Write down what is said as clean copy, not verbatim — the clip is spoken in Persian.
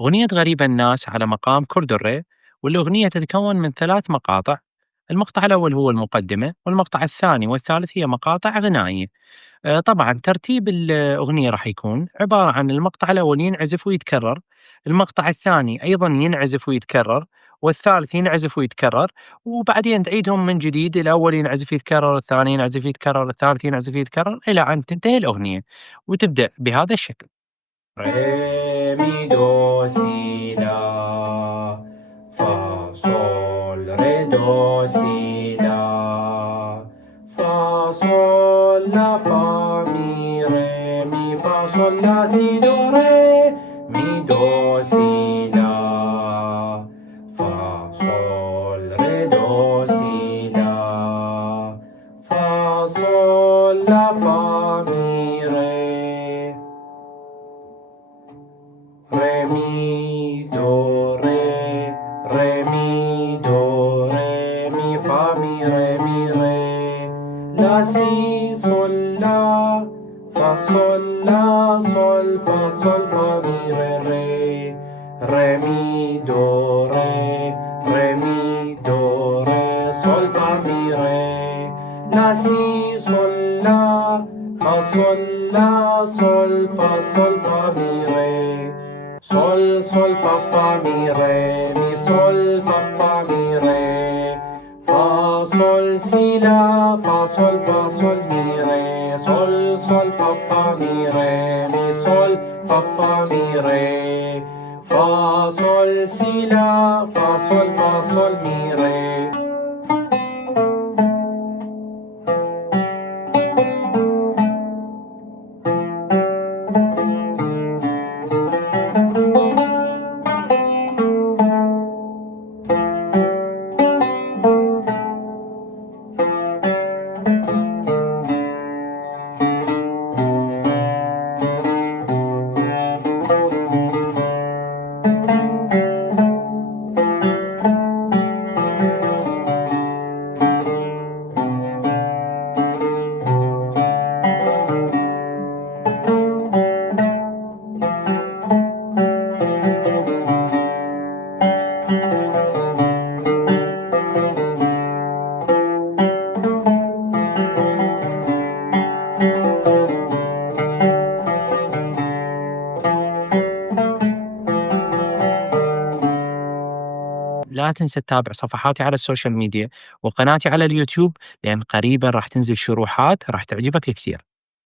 أغنية غريبة الناس على مقام كوردوري، والأغنية تتكون من 3 مقاطع. المقطع الأول هو المقدمة، والمقطع الثاني والثالث هي مقاطع غنائية. طبعا ترتيب الأغنية راح يكون عبارة عن المقطع الأول ينعزف ويتكرر، المقطع الثاني أيضا ينعزف ويتكرر، والثالث ينعزف ويتكرر، وبعدين تعيدهم من جديد، الأول ينعزف يتكرر، الثاني ينعزف يتكرر، الثالث ينعزف يتكرر، إلى أن تنتهي الأغنية وتبدأ بهذا الشكل. ري مي دو سي لا فا صول ري دو سي لا فا صول لا فا مي ري مي فا صول لا سي دو ري مي دو سي لا فا صول ري دو سي لا فا صول لا فا مي ري ري مي دو ري ري مي دو ري مي فا مي ري لا سي صول لا فا صول لا صول فا صول فا مي ري ري مي دو ري مي دو ري صول فا مي ري لا سي صول لا فا صول لا صول فا صول فا مي ري صول صول فا فا مي ري مي صول فا فا مي ري فا صول سي لا فا صول مي ري صول صول فا فا مي ري مي صول فا فا مي ري فا صول سي لا فا صول مي ري. لا تنسى تتابع صفحاتي على السوشيال ميديا وقناتي على اليوتيوب، لأن قريبا راح تنزل شروحات راح تعجبك كثير.